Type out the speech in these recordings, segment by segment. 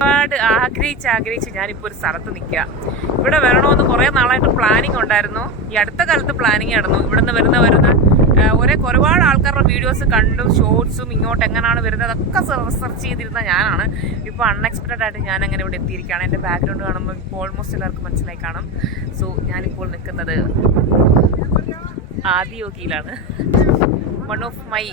ഒരുപാട് ആഗ്രഹിച്ച് ഞാനിപ്പോൾ ഒരു സ്ഥലത്ത് നിൽക്കുക. ഇവിടെ വരണമെന്ന് കുറേ നാളായിട്ട് പ്ലാനിങ് ഉണ്ടായിരുന്നു. ഈ അടുത്ത കാലത്ത് പ്ലാനിങ് നടന്നു. ഇവിടെ നിന്ന് വരുന്ന ഒരുപാട് ആൾക്കാരുടെ വീഡിയോസ് കണ്ടു, ഷോർട്സും ഇങ്ങോട്ട് എങ്ങനെയാണ് വരുന്നത് അതൊക്കെ സെർച്ച് ചെയ്തിരുന്ന ഞാനാണ്. ഇപ്പോൾ അൺഎക്സ്പെക്റ്റഡ് ആയിട്ട് ഞാൻ അങ്ങനെ ഇവിടെ എത്തിയിരിക്കുകയാണ്. എൻ്റെ ബാക്ക്ഗ്രൗണ്ട് കാണുമ്പോൾ ഇപ്പോൾ ഓൾമോസ്റ്റ് എല്ലാവർക്കും മനസ്സിലായി കാണും. സോ ഞാനിപ്പോൾ നിൽക്കുന്നത് ആദിയോഗിയിലാണ്. One of my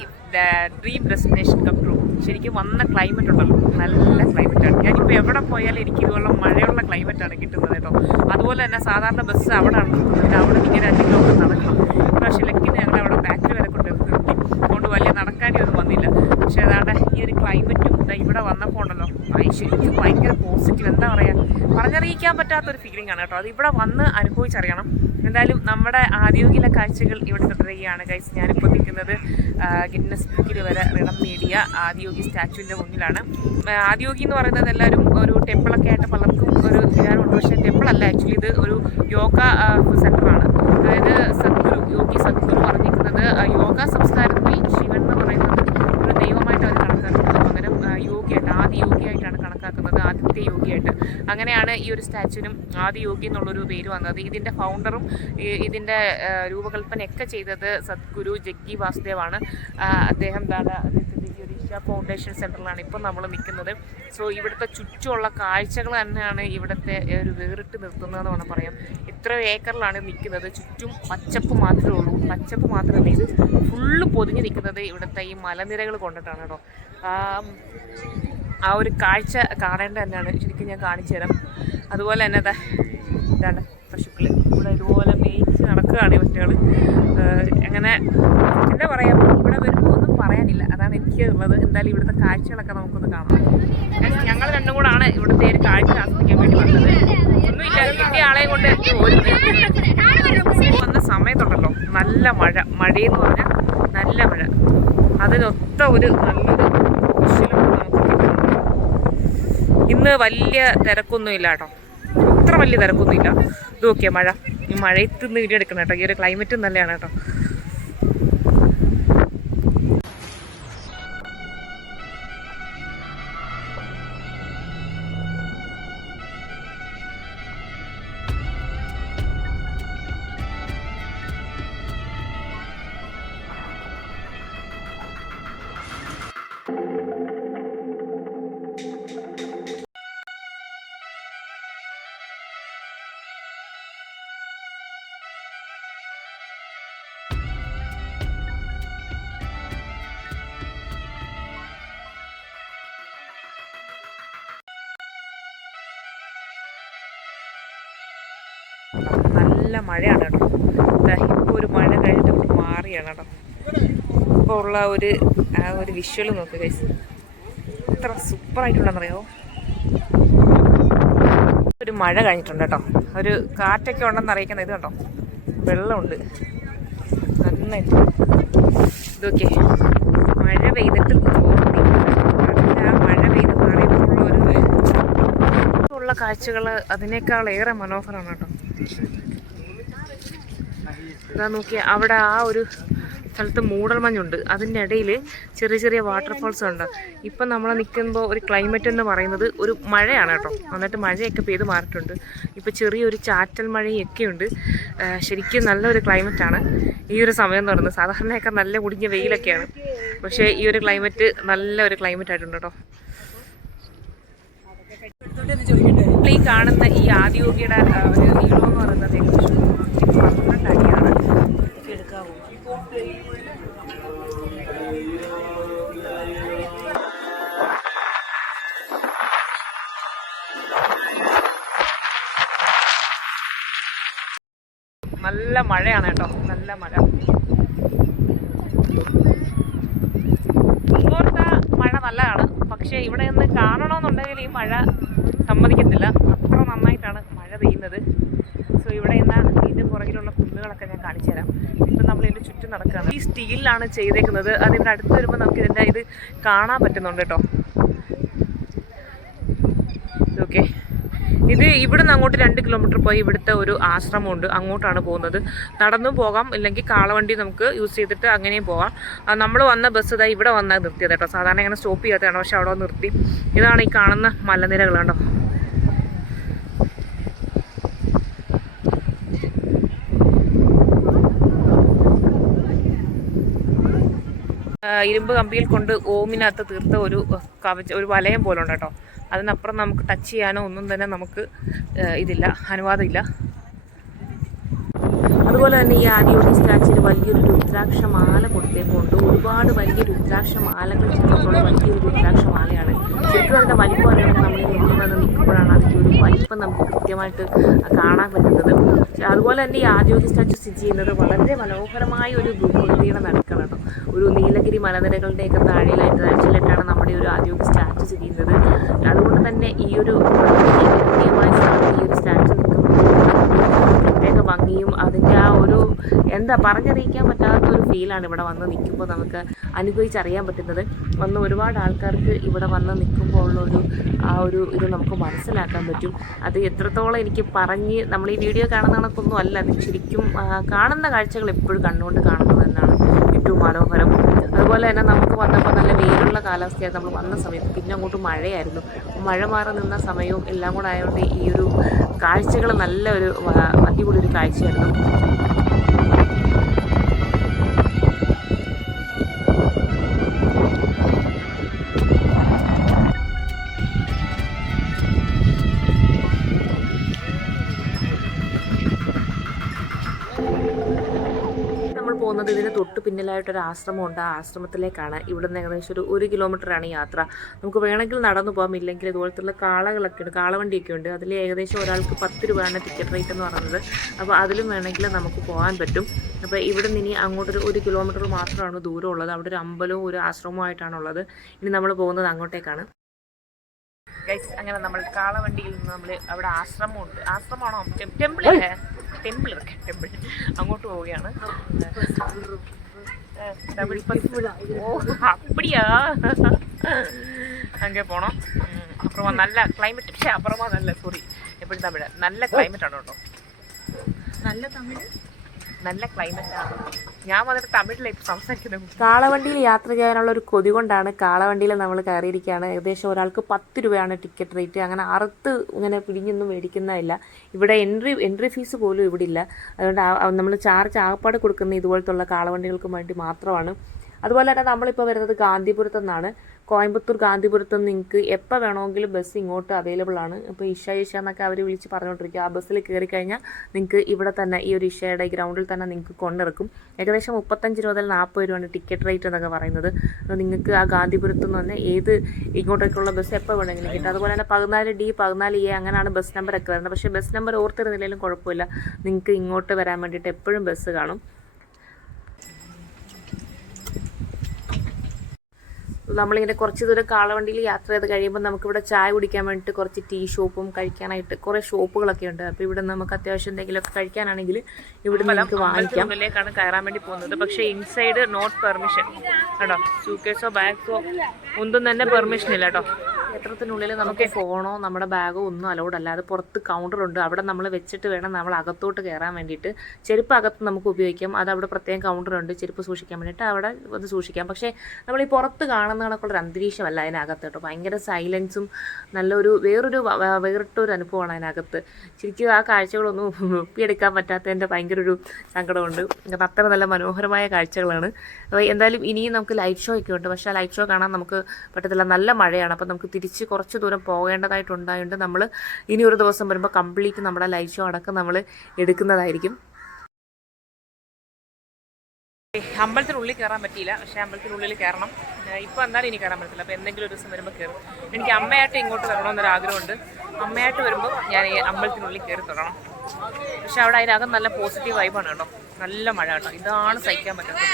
dream destination come true. ശരിക്കും വന്ന ക്ലൈമറ്റ് ഉണ്ടല്ലോ, നല്ല ക്ലൈമറ്റാണ്. ഞാനിപ്പോൾ എവിടെ പോയാലും എനിക്ക് ഇതുപോലെ മഴയുള്ള ക്ലൈമറ്റാണ് കിട്ടുന്നത് കേട്ടോ. അതുപോലെ തന്നെ സാധാരണ ബസ് അവിടെ ആണ് നിർത്തുന്നത്. അവിടെ ഇങ്ങനെ 5 കിലോമീറ്റർ നടക്കണം. പക്ഷേ ലക്കിന് ഞങ്ങൾ അവിടെ ബാക്കിൽ വരെ കൊണ്ട് നിർത്തി. അതുകൊണ്ട് വലിയ നടക്കാനൊന്നും വന്നില്ല. പക്ഷേ അതാണ്ട് ഈ ഒരു ക്ലൈമറ്റും ഇവിടെ വന്നപ്പോൾ ഉണ്ടല്ലോ ശരിക്കും ഭയങ്കര പോസിറ്റീവ്, എന്താ പറയുക, പറഞ്ഞറിയിക്കാൻ പറ്റാത്തൊരു ഫീലിംഗ് ആണ് കേട്ടോ. അത് ഇവിടെ വന്ന് അനുഭവിച്ചറിയണം. എന്തായാലും നമ്മുടെ ആദിയോഗിയിലെ കാഴ്ചകൾ ഇവിടെ തുടരുകയാണ് ഗൈസ്. ഞാനിപ്പോൾ നിൽക്കുന്നത് ഗിന്നസ് ബുക്കിൽ വരെ ഇടം നേടിയ ആദിയോഗി സ്റ്റാച്ചുവിൻ്റെ മുന്നിലാണ്. ആദിയോഗി എന്ന് പറയുന്നത് എല്ലാവരും ഒരു ടെമ്പിളൊക്കെ ആയിട്ട് പലർക്കും ഒരു വിചാരമുണ്ട്. പക്ഷേ ടെമ്പിളല്ല, ആക്ച്വലി ഇത് ഒരു യോഗ സെൻ്ററാണ്. അതായത് യോഗി സദ്ഗുരു പറഞ്ഞിരിക്കുന്നത് യോഗ സംസ്കാരത്തിൽ ശിവൻ എന്ന് പറയുന്നത് ഒരു ദൈവമായിട്ട് അവർ കണക്കാക്കുന്നത്, പകരം യോഗിയായിട്ട് ആദിയോഗിയായിട്ടാണ് കണക്കാക്കുന്നത്, ആദിത്യ യോഗിയായിട്ട്. അങ്ങനെയാണ് ഈ ഒരു സ്റ്റാച്ചുവിനും ആദിയോഗി എന്നുള്ളൊരു പേര് വന്നത്. ഇതിൻ്റെ ഫൗണ്ടറും ഇതിൻ്റെ രൂപകൽപ്പനയൊക്കെ ചെയ്തത് സദ്ഗുരു ജഗ്ഗി വാസുദേവാണ്. അദ്ദേഹം ഫൗണ്ടേഷൻ സെൻറ്ററിലാണ് ഇപ്പം നമ്മൾ നിൽക്കുന്നത്. സോ ഇവിടുത്തെ ചുറ്റുമുള്ള കാഴ്ചകൾ തന്നെയാണ് ഇവിടുത്തെ ഒരു വേറിട്ട് നിർത്തുന്നതെന്ന് വേണം പറയാം. ഇത്ര ഏക്കറിലാണ് നിൽക്കുന്നത്. ചുറ്റും പച്ചപ്പ് മാത്രമേ ഉള്ളൂ. പച്ചപ്പ് മാത്രമല്ല, ഇത് ഫുള്ള് പൊതിഞ്ഞ് നിൽക്കുന്നത് ഇവിടുത്തെ ഈ മലനിരകൾ കൊണ്ടിട്ടാണ് കേട്ടോ. ആ ഒരു കാഴ്ച കാണേണ്ടത് തന്നെയാണ്. ശരിക്കും ഞാൻ കാണിച്ചു തരാം. അതുപോലെ തന്നെ ഇതാണ് പശുക്കൾ ഇവിടെ ഇതുപോലെ മേയിച്ച് നടക്കുകയാണ് ഇവറ്റകൾ. അങ്ങനെ എന്താ പറയുക, ഇവിടെ വരുമ്പോൾ ഒന്നും പറയാനില്ല, അതാണ് എനിക്ക് ഉള്ളത്. എന്തായാലും ഇവിടുത്തെ കാഴ്ചകളൊക്കെ നമുക്കൊന്ന് കാണാം. ഞങ്ങൾ രണ്ടും കൂടാണ് ഇവിടുത്തെ ഒരു കാഴ്ച ആസ്വദിക്കാൻ വേണ്ടി വന്നത്. ഒന്നുമില്ല, കിട്ടിയ ആളെ കൊണ്ട് വന്ന സമയത്തുണ്ടല്ലോ നല്ല മഴയെന്ന് പറഞ്ഞാൽ നല്ല മഴ. അതിനൊത്ത ഒരു നല്ലൊരു വിഷ്വലും നമുക്ക് കിട്ടുന്നുണ്ട്. ഇന്ന് വലിയ തിരക്കൊന്നുമില്ല കേട്ടോ, അത്ര വലിയ തിരക്കൊന്നുമില്ല. ഇത് നോക്കിയാൽ മഴ, ഈ മഴയത്ത് നിന്ന് വീഡിയോ എടുക്കണം കേട്ടോ. ഈ ഒരു ക്ലൈമറ്റും നല്ലതാണ് കേട്ടോ. നല്ല മഴയാണ് കേട്ടോ. ഇപ്പോൾ ഒരു മഴ കഴിഞ്ഞിട്ട് മാറിയാണ് കേട്ടോ. ഇപ്പോൾ ഉള്ള ആ ഒരു വിഷ്വൽ നോക്കുക ഗൈസ്, എത്ര സൂപ്പറായിട്ടുണ്ടെന്നറിയാമോ. ഒരു മഴ കഴിഞ്ഞിട്ടുണ്ട് കേട്ടോ. ഒരു കാറ്റൊക്കെ ഉണ്ടെന്ന് അറിയിക്കുന്നത് ഇത് കേട്ടോ, വെള്ളമുണ്ട് നന്നായിട്ട്. ഇതൊക്കെ മഴ പെയ്തിട്ട് ആ മഴ പെയ്ത് മാറിയപ്പോഴുള്ള കാഴ്ചകൾ അതിനേക്കാളേറെ മനോഹരമാണ് കേട്ടോ. ഇതാ നോക്കിയാൽ അവിടെ ആ ഒരു സ്ഥലത്ത് മൂടൽമഞ്ഞുണ്ട്, അതിൻ്റെ ഇടയിൽ ചെറിയ ചെറിയ വാട്ടർഫാൾസ് ഉണ്ട്. ഇപ്പം നമ്മൾ നിൽക്കുമ്പോൾ ഒരു ക്ലൈമറ്റ് എന്ന് പറയുന്നത് ഒരു മഴയാണ് കേട്ടോ. എന്നിട്ട് മഴയൊക്കെ പെയ്ത് മാറിയിട്ടുണ്ട്. ഇപ്പോൾ ചെറിയൊരു ചാറ്റൽ മഴയൊക്കെ ഉണ്ട്. ശരിക്കും നല്ലൊരു ക്ലൈമറ്റാണ് ഈ ഒരു സമയം എന്ന് പറയുന്നത്. സാധാരണയൊക്കെ നല്ല മുടിഞ്ഞ വെയിലൊക്കെയാണ്, പക്ഷേ ഈ ഒരു ക്ലൈമറ്റ് നല്ലൊരു ക്ലൈമറ്റ് ആയിട്ടുണ്ട് കേട്ടോ. ഈ കാണുന്ന ഈ ആദിയോഗിയുടെ ഒരു നീളം എന്ന് പറയുന്നത് ഏകദേശം 12 അടിയാണ്. എടുക്കാവോ? നല്ല മഴയാണ് കേട്ടോ, നല്ല മഴ. ഇങ്ങോട്ടത്തെ മഴ നല്ലതാണ്, പക്ഷേ ഇവിടെ നിന്ന് കാണണമെന്നുണ്ടെങ്കിൽ ഈ മഴ സമ്മതിക്കത്തില്ല. അത്ര നന്നായിട്ടാണ് മഴ പെയ്യുന്നത്. സോ ഇവിടെ നിന്ന് ഇതിൻ്റെ പുറകിലുള്ള കുന്നുകളൊക്കെ ഞാൻ കാണിച്ചു തരാം. ഇപ്പം നമ്മൾ ഇതിൻ്റെ ചുറ്റും നടക്കുകയാണ്. ഈ സ്റ്റീലിലാണ് ചെയ്തേക്കുന്നത്. അതിവിടെ അടുത്ത് വരുമ്പോൾ നമുക്ക് ഇതിൻ്റെ ഇത് കാണാൻ പറ്റുന്നുണ്ട് കേട്ടോ. ഓക്കെ, ഇത് ഇവിടുന്ന് അങ്ങോട്ട് 2 കിലോമീറ്റർ പോയി ഇവിടുത്തെ ഒരു ആശ്രമമുണ്ട്, അങ്ങോട്ടാണ് പോകുന്നത്. നടന്നും പോകാം, ഇല്ലെങ്കിൽ കാളവണ്ടി നമുക്ക് യൂസ് ചെയ്തിട്ട് അങ്ങനെയും പോകാം. നമ്മൾ വന്ന ബസ് ഇതാ ഇവിടെ വന്നാൽ നിർത്തിയത് കേട്ടോ. സാധാരണ ഇങ്ങനെ സ്റ്റോപ്പ് ചെയ്യാത്തതാണ്, പക്ഷെ അവിടെ നിർത്തി. ഇതാണ് ഈ കാണുന്ന മലനിരകൾ കണ്ടോ. ഇരുമ്പ് കമ്പിയിൽ കൊണ്ട് ഓമിനകത്ത് തീർത്ത ഒരു വലയം പോലെ ഉണ്ട് കേട്ടോ. അതിനപ്പുറം നമുക്ക് ടച്ച് ചെയ്യാനോ ഒന്നും തന്നെ നമുക്ക് ഇതില്ല, അനുവാദമില്ല. അതുപോലെ തന്നെ ഈ ആദിയോഗി സ്റ്റാച്യൂവിൽ വലിയൊരു രുദ്രാക്ഷമാല കൊടുത്തേക്കുണ്ട്. ഒരുപാട് വലിയ രുദ്രാക്ഷമാലകൾ ചേർന്നുള്ള വലിയൊരു രുദ്രാക്ഷമാലയാണ്. ശരിക്കും അതിൻ്റെ വലിപ്പം അറിയണമെങ്കിൽ നമ്മൾ മുന്നിൽ വന്ന് നിൽക്കുമ്പോഴാണ് അതിൻ്റെ ഒരു വലിപ്പം നമുക്ക് കൃത്യമായിട്ട് കാണാൻ പറ്റുന്നത്. അതുപോലെ തന്നെ ഈ ആദിയോഗി സ്റ്റാച്യു സ്ഥിതി ചെയ്യുന്നത് വളരെ മനോഹരമായ ഒരു ഭൂപ്രകൃതിയുടെ നടുക്കാണ് കേട്ടോ. ഒരു നീലഗിരി മലനിരകളുടെയൊക്കെ താഴ്ചയിലിട്ടാണ് നമ്മുടെ ഒരു ആദിയോഗി സ്റ്റാച്യു സ്ഥിതി ചെയ്യുന്നത്. അതുകൊണ്ട് തന്നെ ഈ ഒരു കൃത്യമായ ഈ ഒരു സ്റ്റാച്യു പ്രത്യേക ഭംഗിയും അതിൻ്റെ ആ ഒരു പറഞ്ഞറിയിക്കാൻ പറ്റാത്തൊരു ഫീലാണ് ഇവിടെ വന്ന് നിൽക്കുമ്പോൾ നമുക്ക് അനുഭവിച്ചറിയാൻ പറ്റുന്നത്. ഒരുപാട് ആൾക്കാർക്ക് ഇവിടെ വന്ന് നിൽക്കുമ്പോൾ ഉള്ളൊരു ആ ഒരു ഇത് നമുക്ക് മനസ്സിലാക്കാൻ പറ്റും. അത് എത്രത്തോളം എനിക്ക് പറഞ്ഞ് നമ്മൾ ഈ വീഡിയോ കാണുന്ന കണക്കൊന്നും അല്ല, ശരിക്കും കാണുന്ന കാഴ്ചകൾ എപ്പോഴും കണ്ടുകൊണ്ട് കാണുന്നത് തന്നെയാണ് ഏറ്റവും മനോഹരം. അതുപോലെ തന്നെ നമുക്ക് വന്നപ്പോൾ നല്ല വെയിലുള്ള കാലാവസ്ഥയായിരുന്നു നമ്മൾ വന്ന സമയത്ത്. പിന്നെ അങ്ങോട്ട് മഴയായിരുന്നു. മഴ മാറി നിന്ന സമയവും എല്ലാം കൂടെ ആയതുകൊണ്ട് ഈ ഒരു കാഴ്ചകൾ നല്ലൊരു അടിപൊളി ഒരു കാഴ്ചയായിരുന്നു. പോകുന്നത് ഇതിന് തൊട്ട് പിന്നിലായിട്ടൊരു ആശ്രമമുണ്ട്. ആ ആശ്രമത്തിലേക്കാണ്. ഇവിടുന്ന് ഏകദേശം ഒരു കിലോമീറ്ററാണ് യാത്ര. നമുക്ക് വേണമെങ്കിൽ നടന്നു പോകാം, ഇല്ലെങ്കിൽ ഇതുപോലത്തുള്ള കാളകളൊക്കെ ഉണ്ട്, കാളവണ്ടിയൊക്കെ ഉണ്ട്. അതിൽ ഏകദേശം ഒരാൾക്ക് 10 രൂപയാണ് ടിക്കറ്റ് റേറ്റ് എന്ന് പറയുന്നത്. അപ്പോൾ അതിലും വേണമെങ്കിൽ നമുക്ക് പോകാൻ പറ്റും. അപ്പോൾ ഇവിടെ നിന്ന് ഇനി അങ്ങോട്ടൊരു 1 കിലോമീറ്റർ മാത്രമാണ് ദൂരമുള്ളത്. അവിടെ ഒരു അമ്പലവും ഒരു ആശ്രമവുമായിട്ടാണുള്ളത്. ഇനി നമ്മൾ പോകുന്നത് അങ്ങോട്ടേക്കാണ്. ഗൈസ്, അങ്ങനെ നമ്മൾ കാളവണ്ടിയിൽ നിന്ന് നമ്മൾ അവിടെ ആശ്രമമുണ്ട്. ആശ്രമമാണോ ടെമ്പിൾ അങ്ങോട്ട് പോവുകയാണ്. அப்படியா அங்கே போனோம். அப்புறமா நல்ல கிளைமேட். அப்புறமா நல்ல சாரி எப்படி தமிழ் நல்ல கிளைமேറ്റ് ആണ് കേട്ടോ. നല്ല ക്ലൈമറ്റ് ആണ്. ഞാൻ വന്നിട്ട് തമിഴിലാണ് ഇപ്പോൾ സംസാരിക്കുന്നത്. കാളവണ്ടിയിൽ യാത്ര ചെയ്യാനുള്ള ഒരു കൊതി കൊണ്ടാണ് കാളവണ്ടിയിൽ നമ്മൾ കയറിയിരിക്കുകയാണ്. ഏകദേശം ഒരാൾക്ക് 10 രൂപയാണ് ടിക്കറ്റ് റേറ്റ്. അങ്ങനെ അറുത്ത് ഇങ്ങനെ പിടിഞ്ഞൊന്നും മേടിക്കുന്നതില്ല. ഇവിടെ എൻട്രി ഫീസ് പോലും ഇവിടെ ഇല്ല. അതുകൊണ്ട് നമ്മൾ ചാർജ് ആകപ്പാട് കൊടുക്കുന്ന ഇതുപോലത്തുള്ള കാളവണ്ടികൾക്ക് വേണ്ടി മാത്രമാണ്. അതുപോലെ തന്നെ നമ്മളിപ്പോൾ വരുന്നത് ഗാന്ധിപുരത്തു നിന്നാണ്. കോയമ്പത്തൂർ ഗാന്ധിപുരത്ത് നിന്ന് നിങ്ങൾക്ക് എപ്പോൾ വേണമെങ്കിലും ബസ് ഇങ്ങോട്ട് അവൈലബിൾ ആണ്. ഇപ്പോൾ ഇഷ എന്നൊക്കെ അവർ വിളിച്ച് പറഞ്ഞുകൊണ്ടിരിക്കുക. ആ ബസ്സിൽ കയറി കഴിഞ്ഞാൽ നിങ്ങൾക്ക് ഇവിടെ തന്നെ ഈ ഒരു ഇഷയുടെ ഗ്രൗണ്ടിൽ തന്നെ നിങ്ങൾക്ക് കൊണ്ടിറക്കും. ഏകദേശം 35 രൂപ മുതൽ 40 രൂപയാണ് ടിക്കറ്റ് റേറ്റ് എന്നൊക്കെ പറയുന്നത്. നിങ്ങൾക്ക് ആ ഗാന്ധിപുരത്ത് നിന്ന് തന്നെ ഏത് ഇങ്ങോട്ടേക്കുള്ള ബസ് എപ്പോൾ വേണമെങ്കിലും കിട്ടും. അതുപോലെ തന്നെ 14D 14A അങ്ങനെയാണ് ബസ് നമ്പറൊക്കെ വരുന്നത്. പക്ഷേ ബസ് നമ്പർ ഓർത്തിരുന്നില്ലെങ്കിലും കുഴപ്പമില്ല, നിങ്ങൾക്ക് ഇങ്ങോട്ട് വരാൻ വേണ്ടിയിട്ട് എപ്പോഴും ബസ് കാണും. നമ്മളിങ്ങനെ കുറച്ച് ദൂരം കാളവണ്ടിയിൽ യാത്ര ചെയ്ത് കഴിയുമ്പോൾ നമുക്കിവിടെ ചായ കുടിക്കാൻ വേണ്ടിയിട്ട് കുറച്ച് ടീ ഷോപ്പും കഴിക്കാനായിട്ട് കുറേ ഷോപ്പുകളൊക്കെ ഉണ്ട്. അപ്പോൾ ഇവിടെ നമുക്ക് അത്യാവശ്യം എന്തെങ്കിലുമൊക്കെ കഴിക്കാനാണെങ്കിൽ ഇവിടെ നമുക്ക് വാങ്ങിക്കാം. ഉള്ളിലേക്കാണ് കയറാൻ വേണ്ടി പോകുന്നത്. പക്ഷേ ഇൻസൈഡ് നോട്ട് പെർമിഷൻ കേട്ടോ. സൂക്കേസോ ബാഗ്സോ ഒന്നും തന്നെ പെർമിഷൻ ഇല്ല കേട്ടോ. ക്ഷേത്രത്തിനുള്ളിൽ നമുക്ക് ഫോണോ നമ്മുടെ ബാഗോ ഒന്നും അലൗഡ് അല്ല. അത് പുറത്ത് കൗണ്ടറുണ്ട്, അവിടെ നമ്മൾ വെച്ചിട്ട് വേണം നമ്മൾ അകത്തോട്ട് കയറാൻ വേണ്ടിയിട്ട്. ചെരുപ്പ് അകത്ത് നമുക്ക് ഉപയോഗിക്കാം, അത് അവിടെ പ്രത്യേകം കൗണ്ടറുണ്ട് ചെരുപ്പ് സൂക്ഷിക്കാൻ വേണ്ടിയിട്ട്, അവിടെ അത് സൂക്ഷിക്കാം. പക്ഷേ നമ്മൾ ഈ പുറത്ത് കാണുന്ന കണക്കുള്ളൊരു അന്തരീക്ഷമല്ല അതിനകത്ത് കേട്ടോ. ഭയങ്കര സൈലൻസും വേറൊരു വേറിട്ടൊരു അനുഭവമാണ് അതിനകത്ത്. ശരിക്കും ആ കാഴ്ചകളൊന്നും ഒപ്പിയെടുക്കാൻ പറ്റാത്തതിൻ്റെ ഭയങ്കര ഒരു സങ്കടമുണ്ട്. അത്ര നല്ല മനോഹരമായ കാഴ്ചകളാണ്. അപ്പോൾ എന്തായാലും ഇനിയും നമുക്ക് ലൈറ്റ് ഷോ ഒക്കെ ഉണ്ട്. പക്ഷേ ആ ലൈറ്റ് ഷോ കാണാൻ നമുക്ക് പറ്റത്തില്ല, നല്ല മഴയാണ്. അപ്പോൾ നമുക്ക് തിരിച്ച് കുറച്ച് ദൂരം പോകേണ്ടതായിട്ടുണ്ടായതുകൊണ്ട് നമ്മൾ ഇനി ഒരു ദിവസം വരുമ്പോൾ കംപ്ലീറ്റ് നമ്മുടെ ലൈറ്റ് ഷോ അടക്കം നമ്മൾ എടുക്കുന്നതായിരിക്കും. അമ്പലത്തിനുള്ളിൽ കയറാൻ പറ്റിയില്ല, പക്ഷേ അമ്പലത്തിനുള്ളിൽ കയറണം. ഇപ്പോൾ എന്തായാലും ഇനി കയറാൻ പറ്റത്തില്ല. അപ്പോൾ എന്തെങ്കിലും ഒരു ദിവസം വരുമ്പോൾ കയറും. എനിക്ക് അമ്മയായിട്ട് ഇങ്ങോട്ട് വരണമെന്നൊരു ആഗ്രഹമുണ്ട്. അമ്മയായിട്ട് വരുമ്പോൾ ഞാൻ ഈ അമ്പലത്തിനുള്ളിൽ കയറി തുടങ്ങണം. പക്ഷെ അവിടെ അതിനകം നല്ല പോസിറ്റീവ് വൈബാണ് കേട്ടോ. നല്ല മഴ കേട്ടോ, ഇതാണ് സഹിക്കാൻ പറ്റുന്നത്.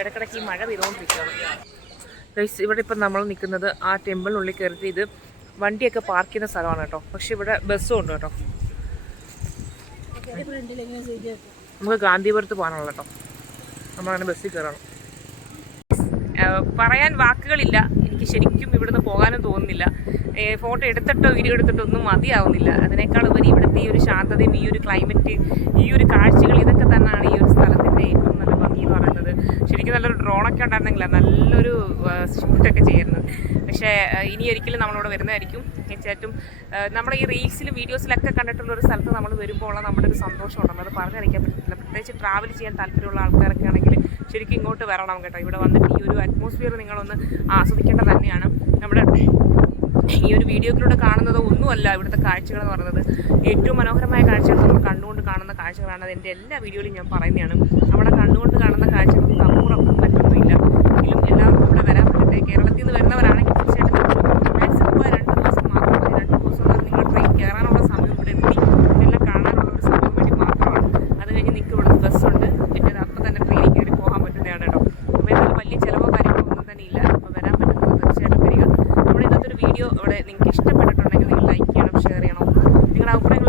ഇടയ്ക്കിടയ്ക്ക് ഈ മഴ പെയ്തുകൊണ്ടിരിക്കുകയാണ്. ഇവിടെ ഇപ്പം നമ്മൾ നിൽക്കുന്നത് ആ ടെമ്പിളിനുള്ളിൽ കയറിയിട്ട് ഇത് വണ്ടിയൊക്കെ പാർക്ക് ചെയ്യുന്ന സ്ഥലമാണ് കേട്ടോ. പക്ഷെ ഇവിടെ ബസ്സും ഉണ്ട് കേട്ടോ. നമുക്ക് ഗാന്ധിപുരത്ത് പോകാനുള്ള കേട്ടോ. നമ്മളങ്ങനെ ബസ്സിൽ കയറണം. പറയാൻ വാക്കുകളില്ല. എനിക്ക് ശരിക്കും ഇവിടുന്ന് പോകാനും തോന്നുന്നില്ല. ഫോട്ടോ എടുത്തിട്ടോ വീഡിയോ എടുത്തിട്ടോ ഒന്നും മതിയാവുന്നില്ല. അതിനേക്കാൾ ഉപരി ഇവിടുത്തെ ഈ ഒരു ശാന്തതയും ഈ ഒരു ക്ലൈമറ്റ്, ഈ ഒരു കാഴ്ചകൾ, ഇതൊക്കെ തന്നെയാണ് ഈ ഒരു സ്ഥലത്തിൻ്റെ ഏറ്റവും നല്ല ഭംഗി എന്ന് പറയുന്നത്. ശരിക്കും നല്ലൊരു ഡ്രോണൊക്കെ ഉണ്ടായിരുന്നെങ്കിൽ നല്ലൊരു ഷൂട്ടൊക്കെ ചെയ്യുന്നത്. പക്ഷേ ഇനി ഒരിക്കലും നമ്മളിവിടെ വരുന്നതായിരിക്കും. തീർച്ചയായിട്ടും നമ്മുടെ ഈ റീൽസിലും വീഡിയോസിലൊക്കെ കണ്ടിട്ടുള്ള ഒരു സ്ഥലത്ത് നമ്മൾ വരുമ്പോൾ നമ്മുടെ ഒരു സന്തോഷമുണ്ടല്ലോ, അത് പറഞ്ഞറിയിക്കാൻ പറ്റില്ല. പ്രത്യേകിച്ച് ട്രാവൽ ചെയ്യാൻ താല്പര്യമുള്ള ആൾക്കാരൊക്കെ ആണെങ്കിൽ ശരിക്കും ഇങ്ങോട്ട് വരണം കേട്ടോ. ഇവിടെ വന്നിട്ട് ഈ ഒരു അറ്റ്മോസ്ഫിയർ നിങ്ങളൊന്ന് ആസ്വദിക്കേണ്ടത് തന്നെയാണ്. നമ്മുടെ ഈ ഒരു വീഡിയോയിലൂടെ കാണുന്നത് ഒന്നുമല്ല ഇവിടുത്തെ കാഴ്ചകൾ എന്ന് പറയുന്നത്. ഏറ്റവും മനോഹരമായ കാഴ്ചകൾ നമ്മൾ കണ്ണുകൊണ്ട് കാണുന്ന കാഴ്ചകളാണ്. അത് എൻ്റെ എല്ലാ വീഡിയോയിലും ഞാൻ പറയുന്നതാണ്. അവിടെ കണ്ണുകൊണ്ട് കാണുന്ന കാഴ്ചകൾക്ക് അപ്പുറം മറ്റൊന്നുമില്ല. എങ്കിലും എല്ലാവർക്കും ഇവിടെ വരാൻ പറ്റട്ടെ. കേരളത്തിൽ നിന്ന് വരുന്നവരാണെങ്കിൽ തീർച്ചയായിട്ടും മാക്സിമം പോയ 2 ദിവസം മാത്രം മതി. 2 ദിവസം കൊണ്ട് നിങ്ങൾ ട്രെയിൻ കയറാനുള്ള സമയം ഇവിടെ എത്തി ഇതെല്ലാം കാണാനുള്ള ഒരു സമയം വേണ്ടി മാത്രമാണ്. അത് കഴിഞ്ഞ് നിങ്ങൾക്ക് ഇവിടെ ബസ്സുണ്ട്, പിന്നെ അപ്പം തന്നെ ട്രെയിനിൽ കയറി പോകാൻ പറ്റുന്നതാണ് കേട്ടോ. അപ്പോൾ എന്നാലും വലിയ ചിലവോ കാര്യങ്ങളോ ഒന്നും തന്നെ ഇല്ല. അപ്പോൾ വരാൻ പറ്റുന്നത് തീർച്ചയായിട്ടും വരിക. നമ്മുടെ ഇന്നത്തെ ഒരു വീഡിയോ ഇവിടെ നിങ്ങൾക്ക് ഇഷ്ടപ്പെട്ടിട്ടുണ്ടെങ്കിൽ നിങ്ങൾ ലൈക്ക് ചെയ്യണം, ഷെയർ ചെയ്യണം. നിങ്ങളുടെ അഭിപ്രായം